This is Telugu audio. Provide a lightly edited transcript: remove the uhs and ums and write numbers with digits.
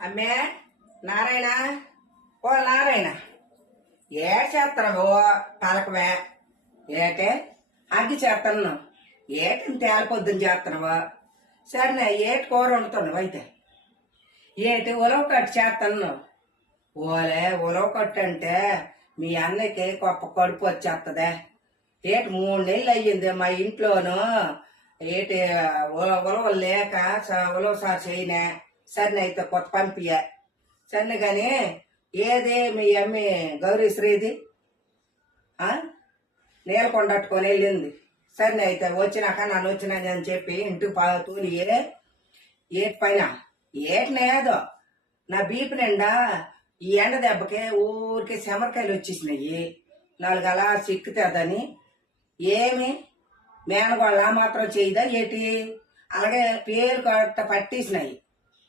అమ్మే నారాయణ ఓ నారాయణ ఏడు చేస్తున్నావు తలకమే ఏటే అగ్గి చేస్తున్నావు ఏటిని తేలిపోద్దుని చేస్తున్నావా సరే ఏటి కూర వండుతున్నావు అయితే ఏటి ఉలవ కట్టు చేస్తున్నావు ఓలే ఉలవ కట్టు అంటే మీ అన్నకి గొప్ప కడుపు వచ్చేస్తుందే ఏటి 3 నెలలు అయ్యింది మా ఇంట్లోనూ ఏటి ఉలవలు లేక ఉలవ సార్ చేయనే సరే అయితే కొత్త పంపియ సరే కానీ ఏది మీ అమ్మి గౌరీశ్రీది నీలకొండట్టుకొని వెళ్ళింది సరే అయితే వచ్చినాక నన్ను వచ్చినాక అని చెప్పి ఇంటికి తూలి ఏటి పైన ఏటినేదో నా బీపీ నిండా ఈ ఎండ దెబ్బకి ఊరికే చెమరకాయలు వచ్చేసినాయి 4 అలా సిక్కుతుందని ఏమి మేనగోళ్ళ మాత్రం చేయదా ఏటి అలాగే పేరు కట్ట పట్టేసినాయి